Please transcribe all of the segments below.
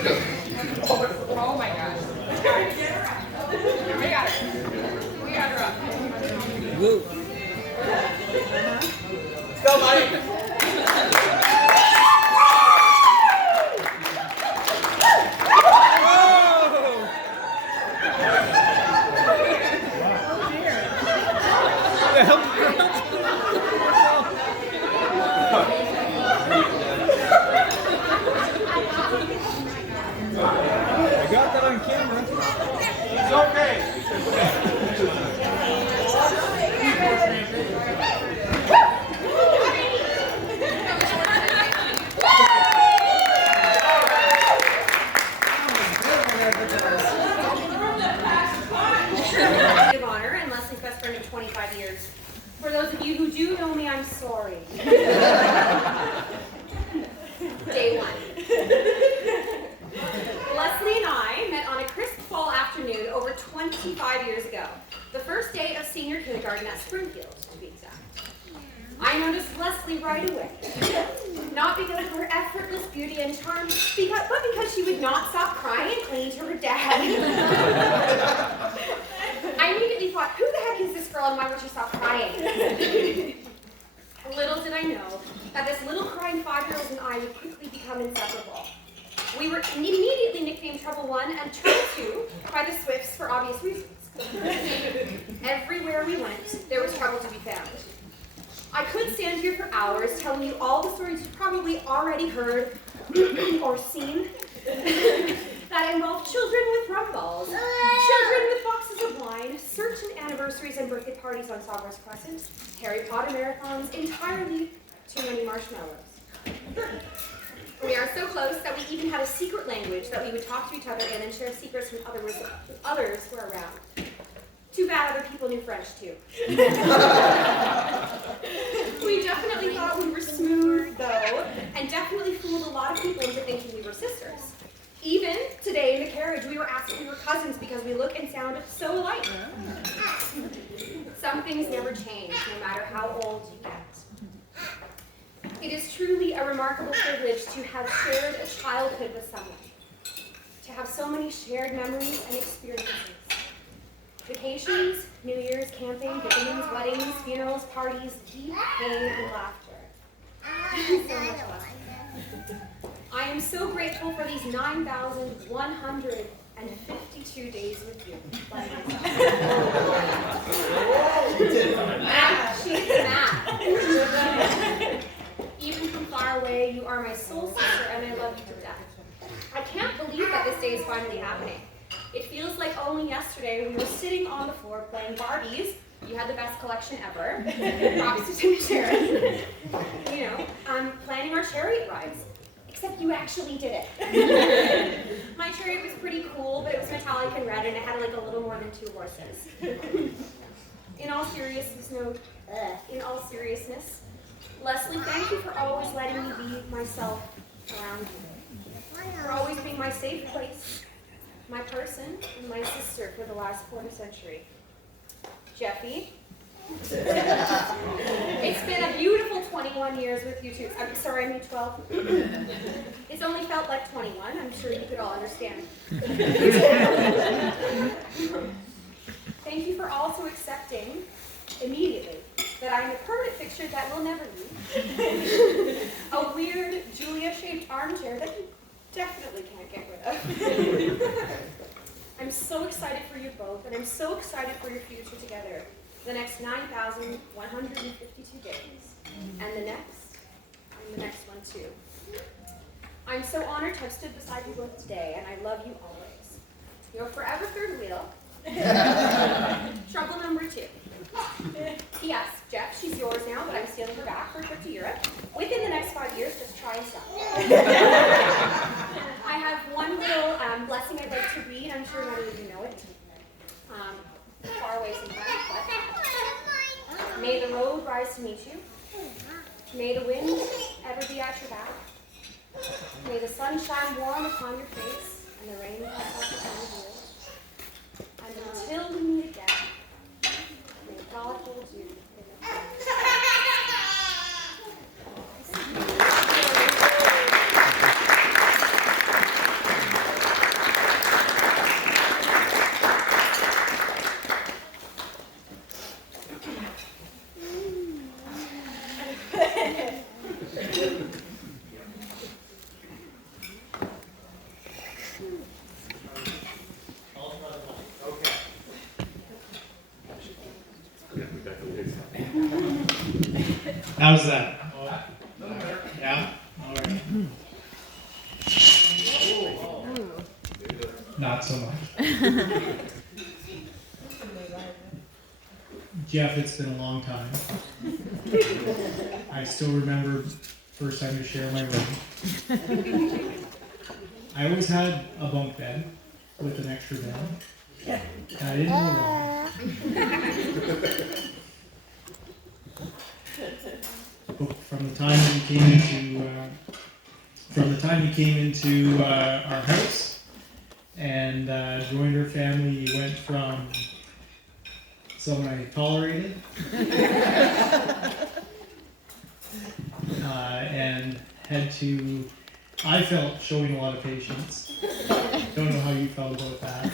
Oh my gosh. We got her. We got her up. Woo. Let's go, buddy. I got that on camera. It's okay. Of honor and Leslie's best friend of 25 years. For those of you who do know me, I'm sorry. Day one. Leslie and I met on a crisp fall afternoon over 25 years ago. The first day of senior kindergarten at Springfield, to be exact. I noticed Leslie right away. Not because of her effortless beauty and charm, but because she would not stop crying and clinging to her dad. I immediately thought, who the heck is this girl and why would she stop crying? Little did I know that this little crying 5-year-old and I would quickly become inseparable. We were immediately nicknamed Trouble 1 and Trouble 2 by the Swifts for obvious reasons. Everywhere we went, there was trouble to be found. I could stand here for hours telling you all the stories you've probably already heard or seen that involve children with rum balls, children with boxes of wine, certain anniversaries and birthday parties on Sawgrass Crescent, Harry Potter marathons, entirely too many marshmallows. We are so close that we even had a secret language that we would talk to each other in and share secrets with others who are around. Too bad other people knew French too. We definitely thought we were smooth though, and definitely fooled a lot of people into thinking we were sisters. Even today in the carriage, we were asked if we were cousins because we look and sound so alike. Some things never change, no matter how old you get. It is truly a remarkable privilege to have shared a childhood with someone, to have so many shared memories and experiences. Vacations, New Year's, camping, beginnings, weddings, funerals, parties, deep pain and laughter. So much love. I am so grateful for these 9,152 days with you. She's mad. Even from far away, you are my soul sister, and I love you to death. I can't believe that this day is finally happening. It feels like only yesterday we were sitting on the floor playing Barbies. You had the best collection ever. Props to Tim and Sharon. You know, planning our chariot rides. Except you actually did it. My chariot was pretty cool, but it was metallic and red, and it had like a little more than 2 horses. In all seriousness, Leslie, thank you for always letting me be myself around you. For always being my safe place, my person, and my sister for the last quarter-century. Jeffy, it's been a beautiful 21 years with you two. I'm sorry, I mean 12. It's only felt like 21. I'm sure you could all understand. Thank you for also accepting immediately that I'm a permanent fixture that will never leave. A weird Julia-shaped armchair that you definitely can't get rid of. I'm so excited for you both, and I'm so excited for your future together. The next 9,152 days. And the next one too. I'm so honored to have stood beside you both today, and I love you always. Your forever third wheel. Trouble number 2. P.S. Jeff, she's yours now, but I'm stealing her back for a trip to Europe. Within the next 5 years, just try and stop. I have one little blessing I'd like to read. I'm sure many of you know it. Far away sometimes, but may the road rise to meet you. May the wind ever be at your back. May the sun shine warm upon your face, and the rain pass upon your ears. And until we meet again, may God hold you in the hand. How's that? Yeah? Alright. Not so much. Jeff, it's been a long time. I still remember first time to share my room. I always had a bunk bed with an extra bed. And I didn't know why. But from the time you came into our house and joined our family, you went from someone I tolerated and had to, I felt, showing a lot of patience. Don't know how you felt about that.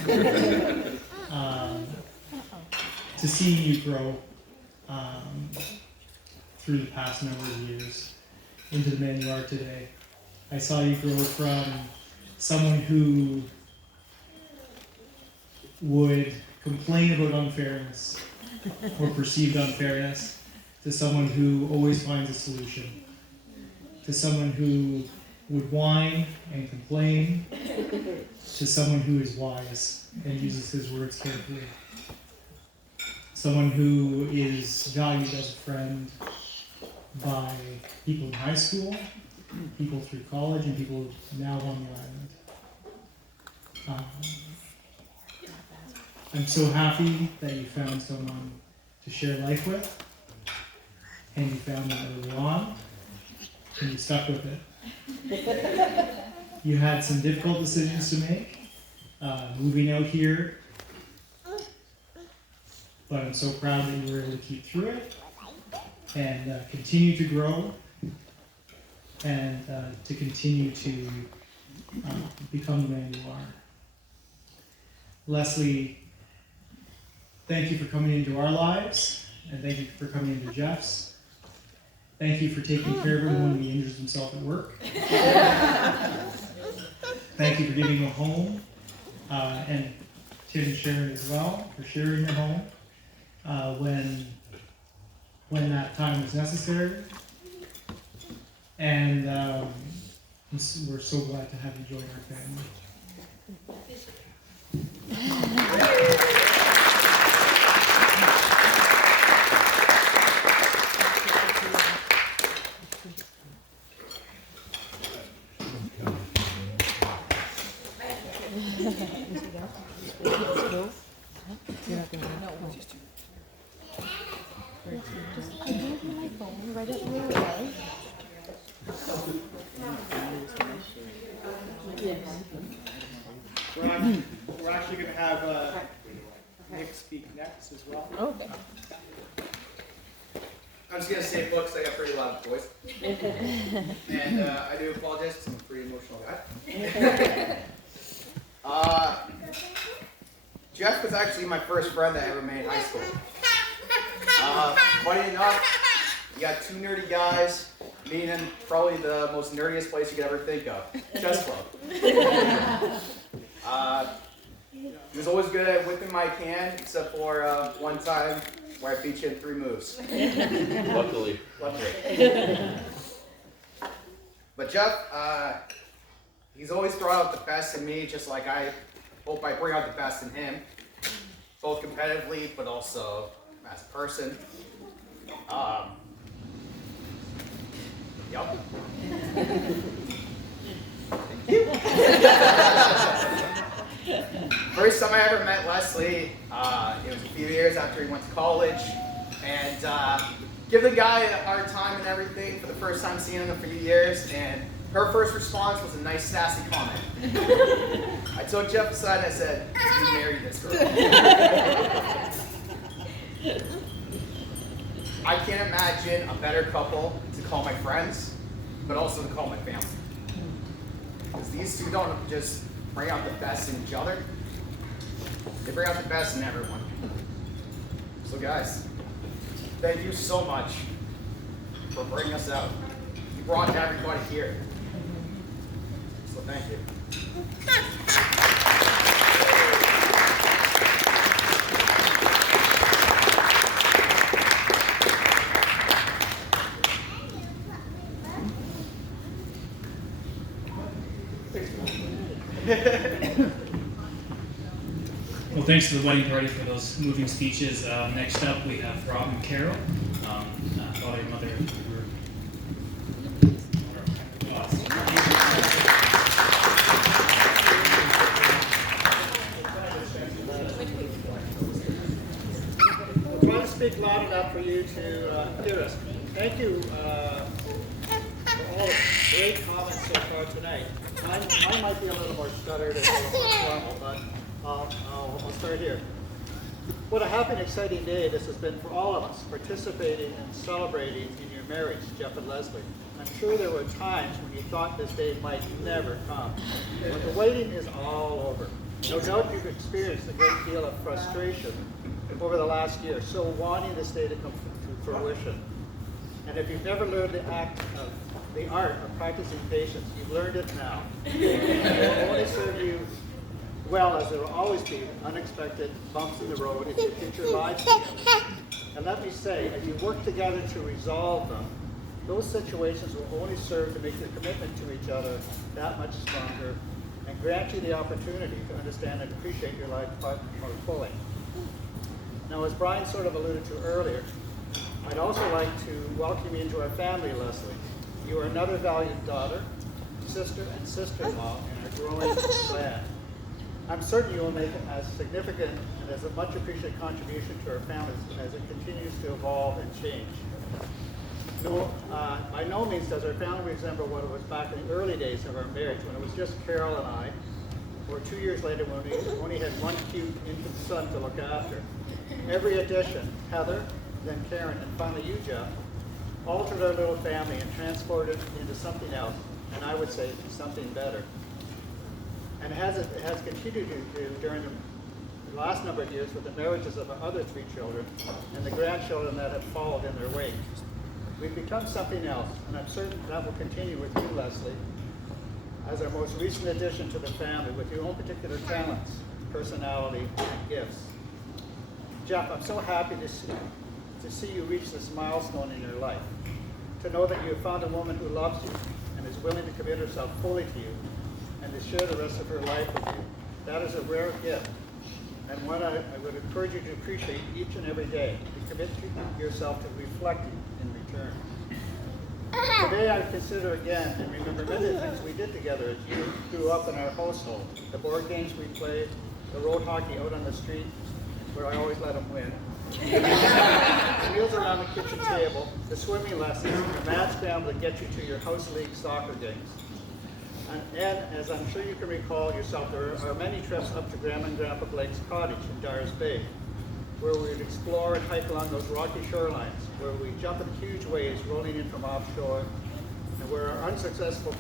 To see you grow through the past number of years into the man you are today. I saw you grow from someone who would complain about unfairness or perceived unfairness to someone who always finds a solution, to someone who would whine and complain, to someone who is wise and uses his words carefully, someone who is valued as a friend by people in high school, people through college, and people now on the island. I'm so happy that you found someone to share life with, and you found that early on, and you stuck with it. You had some difficult decisions to make, moving out here, but I'm so proud that you were able to keep through it, and continue to grow, and to continue to become the man you are. Leslie, thank you for coming into our lives, and thank you for coming into Jeff's. Thank you for taking care of him when he injures himself at work. Thank you for giving him a home, and Tim and Sharon as well, for sharing your home when that time was necessary. And we're so glad to have you join our family. We're actually going to have Nick speak next as well. Okay. I'm just going to say books, I got a pretty loud voice. And I do apologize because I'm a pretty emotional guy. Jeff was actually my first friend that I ever made in high school. Funny enough, you got two nerdy guys meeting in probably the most nerdiest place you could ever think of, chess club. He was always good at whipping my can, except for one time where I beat you in 3 moves. Luckily. But Jeff, he's always brought out the best in me, just like I hope I bring out the best in him, both competitively, but also as a person. Yep. First time I ever met Leslie, it was a few years after he went to college, and give the guy a hard time and everything for the first time seeing him in a few years, and her first response was a nice sassy comment. I took Jeff aside and I said, "You marry this girl." I can't imagine a better couple to call my friends, but also to call my family. Because these two don't just bring out the best in each other, they bring out the best in everyone. So guys, thank you so much for bringing us out. You brought everybody here. So thank you. Well, thanks to the wedding party for those moving speeches. Next up, we have Rob and Carol, father and mother. We'll try to speak loud enough for you to hear us. Thank you for all the great comments so far tonight. Mine might be a little more stuttered and a little more formal, but I'll start here. What a happy and exciting day this has been for all of us, participating and celebrating in your marriage, Jeff and Leslie. I'm sure there were times when you thought this day might never come, but the waiting is all over. No doubt you've experienced a great deal of frustration over the last year, so wanting this day to come to fruition. And if you've never learned the art of practicing patience, you've learned it now. It will only serve you well, as there will always be unexpected bumps in the road if you get your lives together. And let me say, as you work together to resolve them, those situations will only serve to make your commitment to each other that much stronger and grant you the opportunity to understand and appreciate your life partner more fully. Now, as Brian sort of alluded to earlier, I'd also like to welcome you into our family, Leslie. You are another valued daughter, sister, and sister-in-law in our growing clan. I'm certain you will make as significant and as a much appreciated contribution to our families as it continues to evolve and change. No, by no means does our family resemble what it was back in the early days of our marriage, when it was just Carol and I, or 2 years later when we only had one cute infant son to look after. Every addition, Heather, then Karen, and finally you, Jeff, altered our little family and transported it into something else, and I would say something better. And it has continued to do during the last number of years with the marriages of our other 3 children and the grandchildren that have followed in their wake. We've become something else, and I'm certain that will continue with you, Leslie, as our most recent addition to the family, with your own particular talents, personality, and gifts. Jeff, I'm so happy to see you reach this milestone in your life, to know that you have found a woman who loves you and is willing to commit herself fully to you and to share the rest of her life with you. That is a rare gift, and one I would encourage you to appreciate each and every day, to commit yourself to reflecting in return. Today I consider again and remember many of the things we did together as you grew up in our household. The board games we played, the road hockey out on the street, where I always let them win. The meals around the kitchen table, the swimming lessons, the mad scramble to get you to your house league soccer games. And as I'm sure you can recall yourself, there are many trips up to Grandma and Grandpa Blake's cottage in Dyers Bay, where we would explore and hike along those rocky shorelines, where we jump in huge waves rolling in from offshore, and where our unsuccessful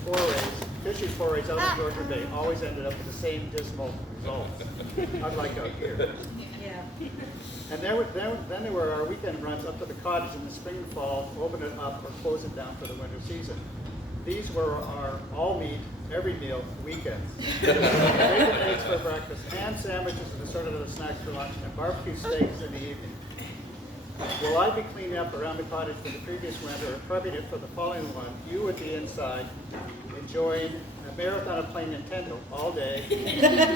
fishing forays out of Georgia Bay always ended up with the same dismal results, unlike out here. Yeah. And then there were our weekend runs up to the cottage in the spring and fall, open it up or close it down for the winter season. These were our all-meat, every meal weekends. Bacon eggs for breakfast, ham sandwiches and assorted other snacks for lunch, and barbecue steaks in the evening. While I'd be cleaning up around the cottage for the previous winter and prepping it for the following one, you would be inside enjoying a marathon of playing Nintendo all day,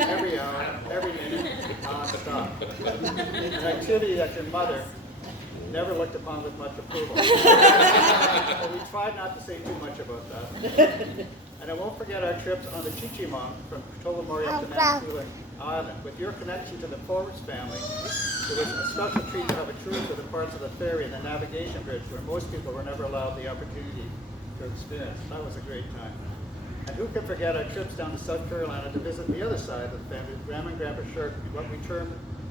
every hour, every minute, non-stop. An activity that your mother never looked upon with much approval. But we tried not to say too much about that. And I won't forget our trips on the Chi-Chi-Mong from Tobermory up to Manitoulin Island. With your connection to the Forbes family, it was a special treat to have a tour to the parts of the ferry and the navigation bridge where most people were never allowed the opportunity to experience. That was a great time. And who can forget our trips down to South Carolina to visit the other side of the family, Grandma and Grandpa Shirk, what we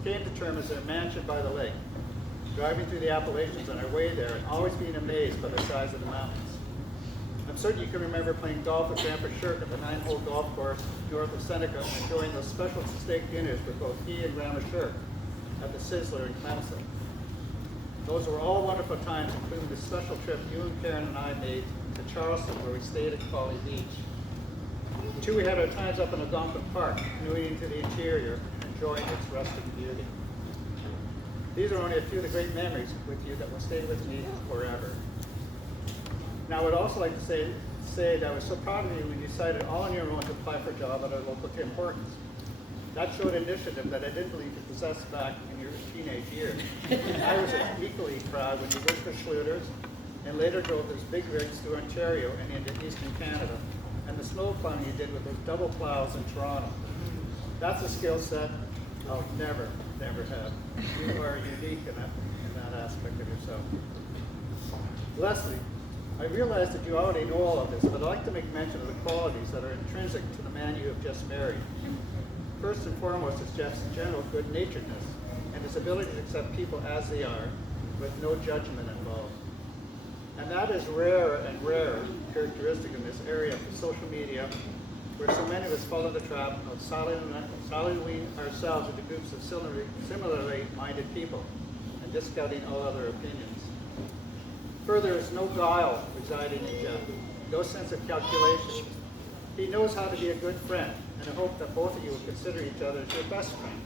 came to term as their mansion by the lake, driving through the Appalachians on our way there and always being amazed by the size of the mountains. I'm certain you can remember playing golf with Grandpa Shirk at the 9-hole golf course north of Seneca and enjoying those special steak dinners with both he and Grandma Shirk at the Sizzler in Clemson. Those were all wonderful times, including the special trip you and Karen and I made to Charleston, where we stayed at Folly Beach. Too, we had our times up in Algonquin Park, canoeing into the interior and enjoying its rustic beauty. These are only a few of the great memories with you that will stay with me forever. Now, I would also like to say say that I was so proud of you when you decided all on your own to apply for a job at our local Tim Hortons. That showed initiative that I didn't believe you possessed back in your teenage years. I was equally proud when you worked for Schluter's and later drove those big rigs through Ontario and into Eastern Canada, and the snow plowing you did with those double plows in Toronto. That's a skill set I'll never have. You are unique in that aspect of yourself. Leslie, I realize that you already know all of this, but I'd like to make mention of the qualities that are intrinsic to the man you have just married. First and foremost is Jeff's general good-naturedness and his ability to accept people as they are with no judgment involved. And that is rarer and rarer characteristic in this area of social media, where so many of us fall into the trap of siloing ourselves into groups of similarly minded people and discounting all other opinions. Further, there is no guile residing in Jeff, no sense of calculation. He knows how to be a good friend, and I hope that both of you will consider each other as your best friend.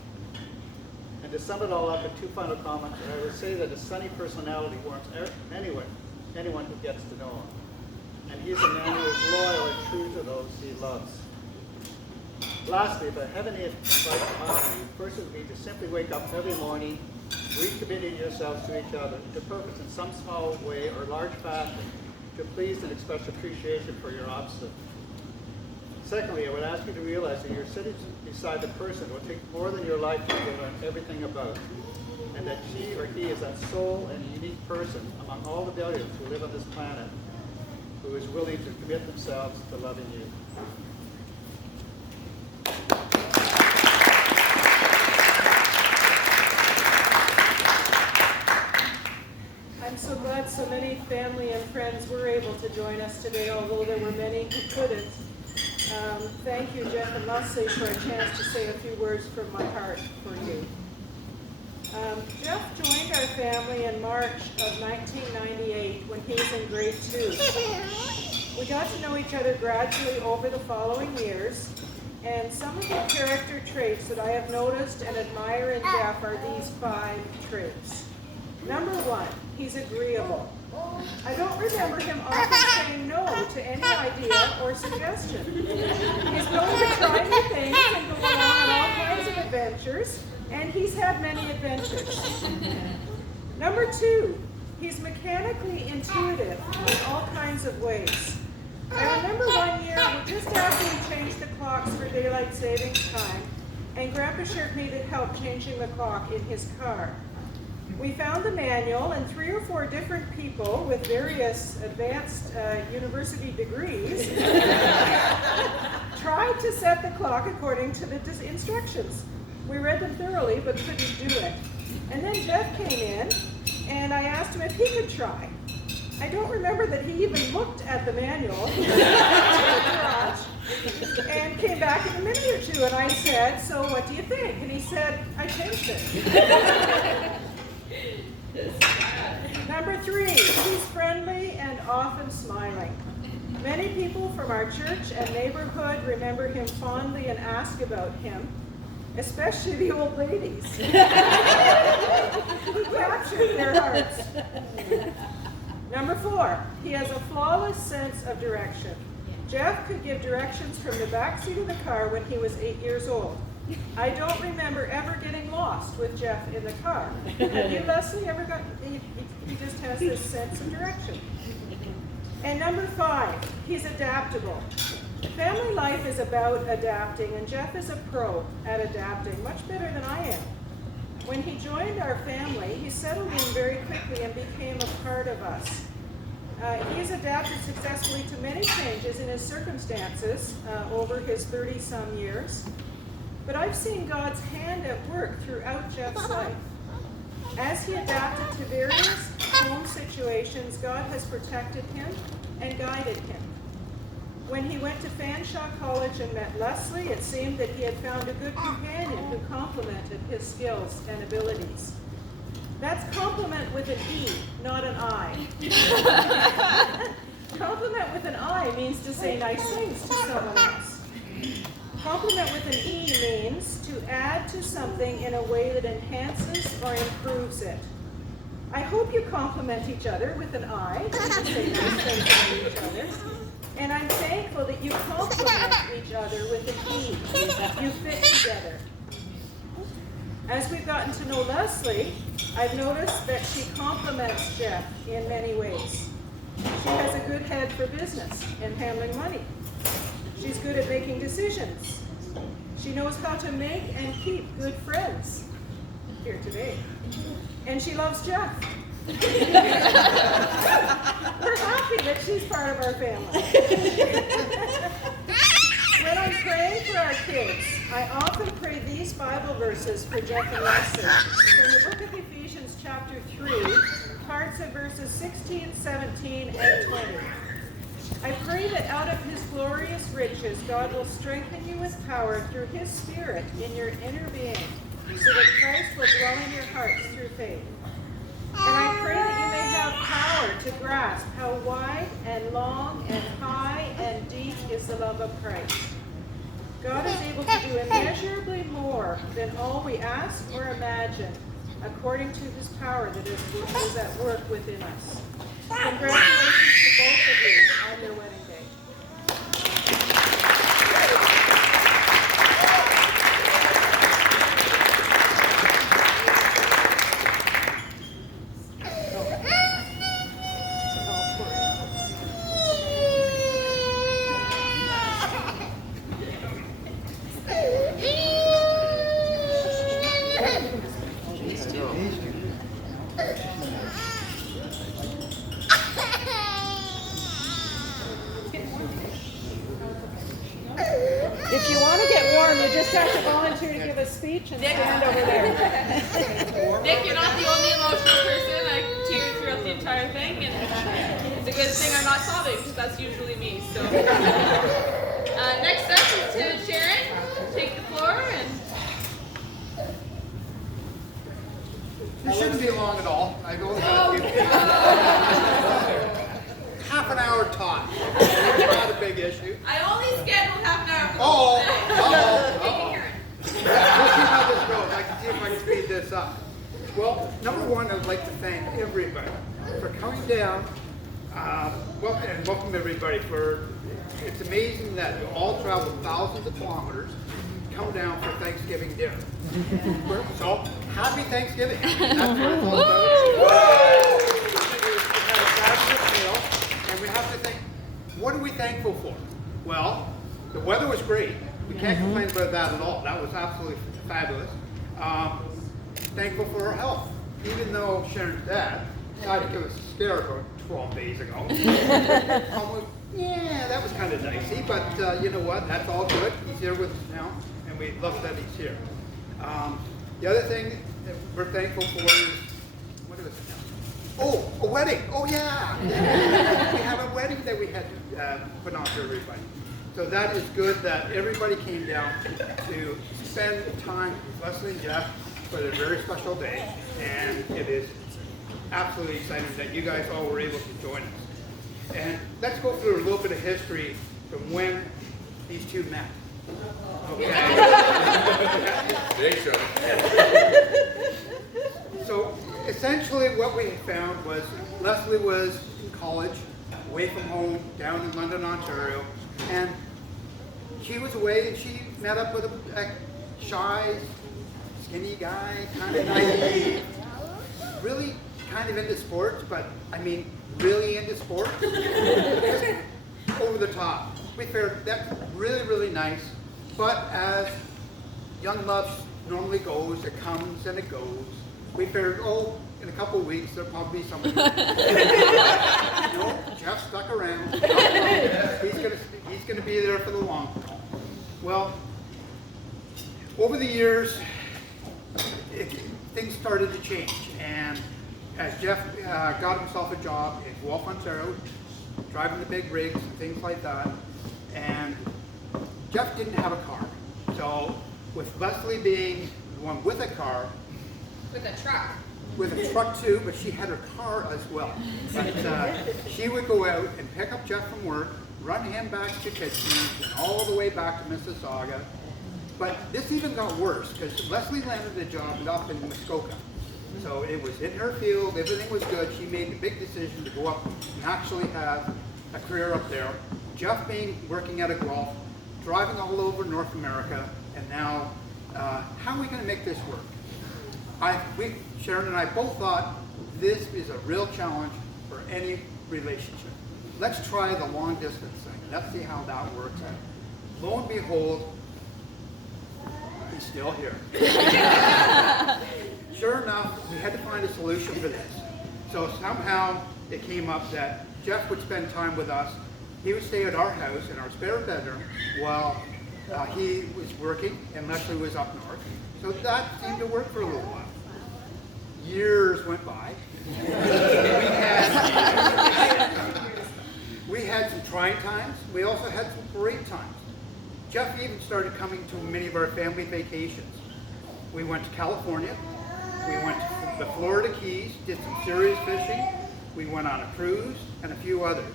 And to sum it all up in two final comments, I would say that his sunny personality warms anyone who gets to know him. And he's a man who is loyal and true to those he loves. Lastly, if I have any advice to offer you, first would be to simply wake up every morning, recommitting yourselves to each other, to purpose in some small way or large fashion to please and express appreciation for your opposite. Secondly, I would ask you to realize that you're sitting beside the person who will take more than your life to learn everything about, and that she or he is that sole and unique person among all the billions who live on this planet who is willing to commit themselves to loving you. I'm so glad so many family and friends were able to join us today, although there were many who couldn't. Thank you, Jeff and Leslie, for a chance to say a few words from my heart for you. Jeff joined our family in March of 1998 when he was in grade 2. We got to know each other gradually over the following years, and some of the character traits that I have noticed and admire in Jeff are these 5 traits. Number 1, he's agreeable. I don't remember him often saying no to any idea or suggestion. He's willing to try new things and go along on all kinds of adventures, and he's had many adventures. Number 2, he's mechanically intuitive in all kinds of ways. I remember one year, just after we changed the clocks for daylight savings time, and Grandpa Shirk needed help changing the clock in his car. We found the manual, and 3 or 4 different people with various advanced university degrees tried to set the clock according to the instructions. We read them thoroughly, but couldn't do it. And then Jeff came in, and I asked him if he could try. I don't remember that he even looked at the manual and came back in a minute or two, and I said, "So what do you think?" And he said, "I changed it." Number 3, he's friendly and often smiling. Many people from our church and neighborhood remember him fondly and ask about him, especially the old ladies. He captured their hearts. Number 4, he has a flawless sense of direction. Jeff could give directions from the back seat of the car when he was 8 years old. I don't remember ever getting lost with Jeff in the car. Have you, Leslie, ever got? He just has this sense of direction. And number 5, he's adaptable. Family life is about adapting, and Jeff is a pro at adapting, much better than I am. When he joined our family, he settled in very quickly and became a part of us. He has adapted successfully to many changes in his circumstances over his 30-some years. But I've seen God's hand at work throughout Jeff's life. As he adapted to various home situations, God has protected him and guided him. When he went to Fanshawe College and met Leslie, it seemed that he had found a good companion who complemented his skills and abilities. That's compliment with an E, not an I. Compliment with an I means to say nice things to someone else. Compliment with an E means to add to something in a way that enhances or improves it. I hope you compliment each other with an I, and you say nice things to each other. And I'm thankful that you complement each other with an E. You fit together. As we've gotten to know Leslie, I've noticed that she complements Jeff in many ways. She has a good head for business and handling money. She's good at making decisions. She knows how to make and keep good friends. Here today. And she loves Jeff. We're happy that she's part of our family. When I'm praying for our kids, I often pray these Bible verses for Jeff and Leslie. From the book of Ephesians chapter 3, parts of verses 16, 17, and 20. I pray that out of his glorious riches, God will strengthen you with power through his Spirit in your inner being, so that Christ will dwell in your hearts through faith. And I pray that you may have power to grasp how wide and long and high and deep is the love of Christ. God is able to do immeasurably more than all we ask or imagine, according to his power that is at work within us. Congratulations to both of you on their wedding day. If you want to get warm, you just have to volunteer to give a speech and stand over there. Nick, you're not the only emotional person. I teared throughout the entire thing, and it's a good thing I'm not sobbing, because that's usually me. So, next up is to Sharon. Take the floor and. It shouldn't be long at all. I've only got a few. Half an hour talk. Not a big issue. I only scheduled half an hour for the Uh-oh. whole thing. Uh-oh. Thank you, Karen. We'll see how this goes. I can see if I can speed this up. Well, number one, I'd like to thank everybody for coming down. And welcome everybody. It's amazing that you all travel thousands of kilometers, come down for Thanksgiving dinner. So, happy Thanksgiving. That's what it's all about. We had a fabulous meal, and we have to think, what are we thankful for? Well, the weather was great. We can't complain about that at all. That was absolutely fabulous. Thankful for our health. Even though Sharon's dad decided to give us a scare about 12 days ago. Yeah, that was kind of dicey, but you know what? That's all good. He's here with us now, and we love that he's here. The other thing that we're thankful for is, what is it now? Oh, a wedding. Oh, yeah. We have a wedding that we had to put on for everybody. So that is good that everybody came down to spend time with Leslie and Jeff for their very special day. And it is absolutely exciting that you guys all were able to join us. And let's go through a little bit of history from when these two met. Okay. So essentially what we found was Leslie was in college, away from home, down in London, Ontario, and she was away and she met up with a shy, skinny guy, kind of naive, really kind of into sports, but I mean really into sports, over the top. We figured that's really, really nice, but as young love normally goes, it comes and it goes. We figured, oh, in a couple of weeks there'll probably be somebody. No, Jeff stuck around. He's gonna be there for the long haul. Well, over the years, things started to change, and as Jeff got himself a job in Guelph, Ontario, driving the big rigs and things like that, and Jeff didn't have a car. So with Leslie being the one with a car, With a truck. with a truck too, but she had her car as well. But she would go out and pick up Jeff from work, run him back to Kitchener, and all the way back to Mississauga. But this even got worse because Leslie landed a job up in Muskoka. So it was in her field, everything was good. She made the big decision to go up and actually have a career up there. Jeff working at a golf, driving all over North America, and now how are we going to make this work? Sharon and I both thought this is a real challenge for any relationship. Let's try the long distance thing. Let's see how that works out. Lo and behold, he's still here. Sure enough, we had to find a solution for this. So somehow it came up that Jeff would spend time with us. He would stay at our house in our spare bedroom while he was working and Leslie was up north. So that seemed to work for a little while. Years went by. We had some trying times. We also had some great times. Jeff even started coming to many of our family vacations. We went to California. We went to the Florida Keys, did some serious fishing. We went on a cruise and a few others.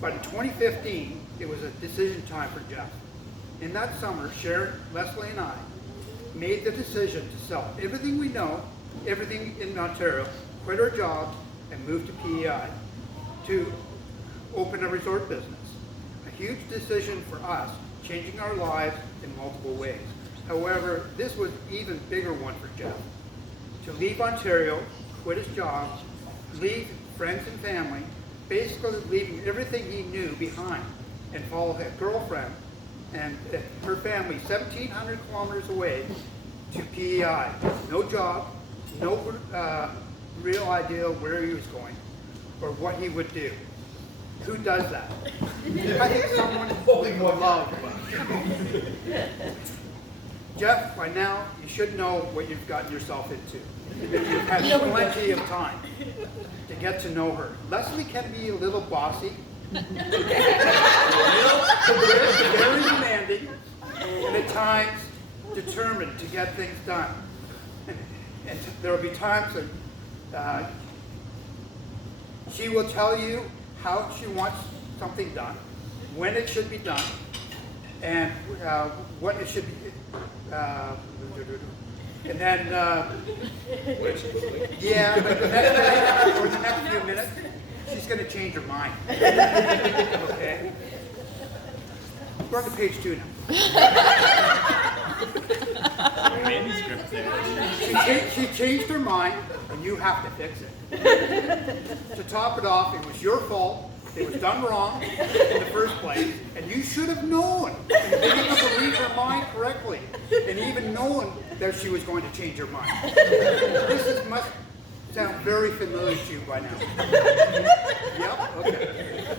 But in 2015, it was a decision time for Jeff. In that summer, Sharon, Leslie, and I made the decision to sell everything we know, everything in Ontario, quit our jobs, and move to PEI to open a resort business. A huge decision for us, changing our lives in multiple ways. However, this was an even bigger one for Jeff. To leave Ontario, quit his job, leave friends and family, basically leaving everything he knew behind, and follow his girlfriend and her family 1,700 kilometers away to PEI. No job, no real idea where he was going or what he would do. Who does that? I think someone will love. Jeff, by now, you should know what you've gotten yourself into. You've had plenty of time to get to know her. Leslie can be a little bossy, very demanding, and at times determined to get things done. And there will be times that she will tell you how she wants something done, when it should be done, and what it should be. And then, yeah, but the next few minutes, she's going to change her mind. Okay? We're on to page 2 now. Manuscript there. She changed her mind, and you have to fix it. To top it off, it was your fault. It was done wrong in the first place, and you should have known and been able to read her mind correctly, and even known that she was going to change her mind. This must sound very familiar to you by now. Yep, okay.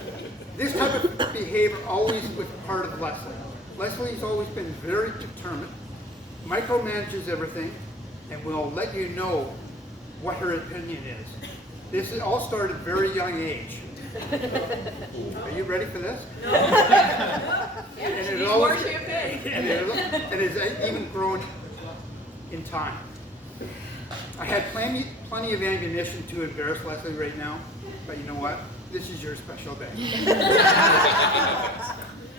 This type of behavior always was part of Leslie. Leslie's always been very determined, micromanages everything, and will let you know what her opinion is. This all started at a very young age. Are you ready for this? No. And it has even grown in time. I had plenty of ammunition to embarrass Leslie right now, but you know what? This is your special day.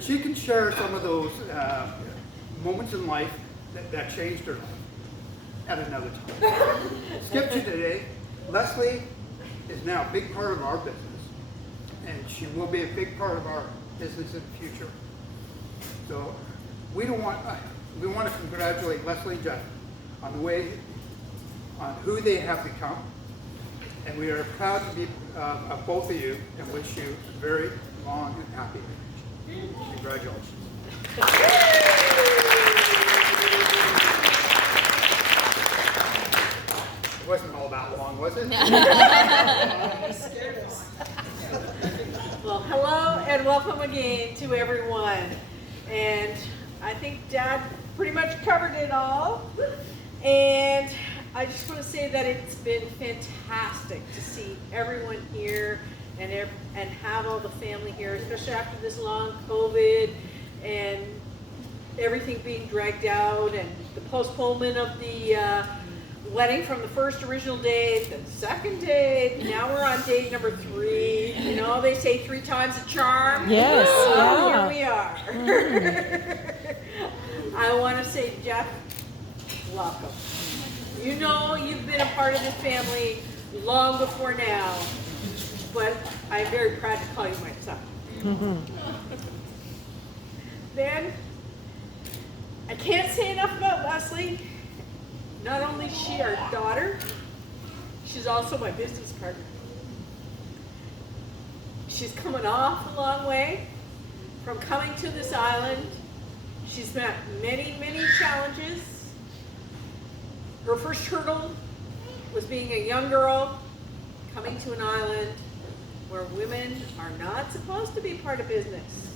She can share some of those moments in life that changed her life at another time. Skip to today. Leslie is now a big part of our business, and she will be a big part of our business in the future. So we want to congratulate Leslie and Jeff on the way, on who they have become, and we are proud to be of both of you and wish you a very long and happy marriage. Congratulations. It wasn't all that long, was it? Well, hello and welcome again to everyone. And I think Dad pretty much covered it all. And I just want to say that it's been fantastic to see everyone here and have all the family here, especially after this long COVID and everything being dragged out and the postponement of the wedding from the first original date, the second date, now we're on date number 3. You know, they say 3 times a charm. Yes. So Yeah. here we are. I want to say, Jeff, welcome. You know you've been a part of this family long before now. but I'm very proud to call you my son. Then, I can't say enough about Leslie. Not only is she our daughter, she's also my business partner. She's come an awful long way from coming to this island. She's met many, many challenges. Her first hurdle was being a young girl coming to an island where women are not supposed to be part of business.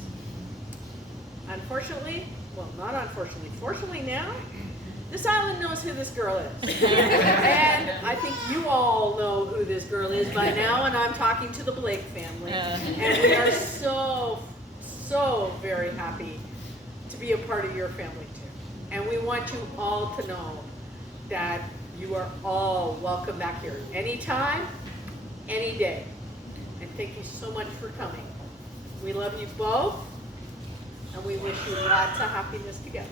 Unfortunately, well, not unfortunately, fortunately now, this island knows who this girl is. And I think you all know who this girl is by now, and I'm talking to the Blake family. And we are so, so very happy to be a part of your family too. And we want you all to know that you are all welcome back here anytime, any day. And thank you so much for coming. We love you both, and we wish you lots of happiness together.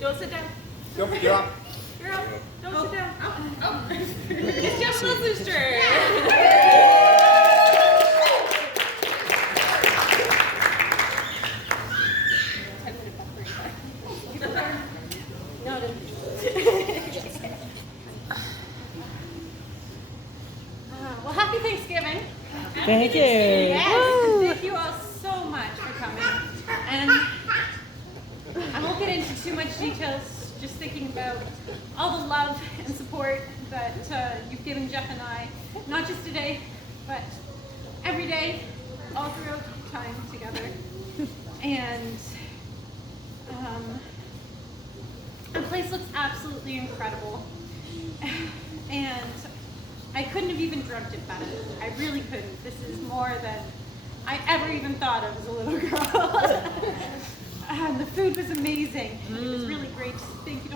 Don't sit down. You're up. You're up. Don't sit down. Oh. It's Jeff Leslie's turn. Well, happy Thanksgiving. Thank you. Yes, thank you all so much for coming. And I won't get into too much details, just thinking about all the love and support that you've given Jeff and I, not just today, but every day, all throughout time together. And the place looks absolutely incredible. And I couldn't have even dreamt it better. I really couldn't. This is more than I ever even thought of as a little girl. And the food was amazing. It was really great. Thank you.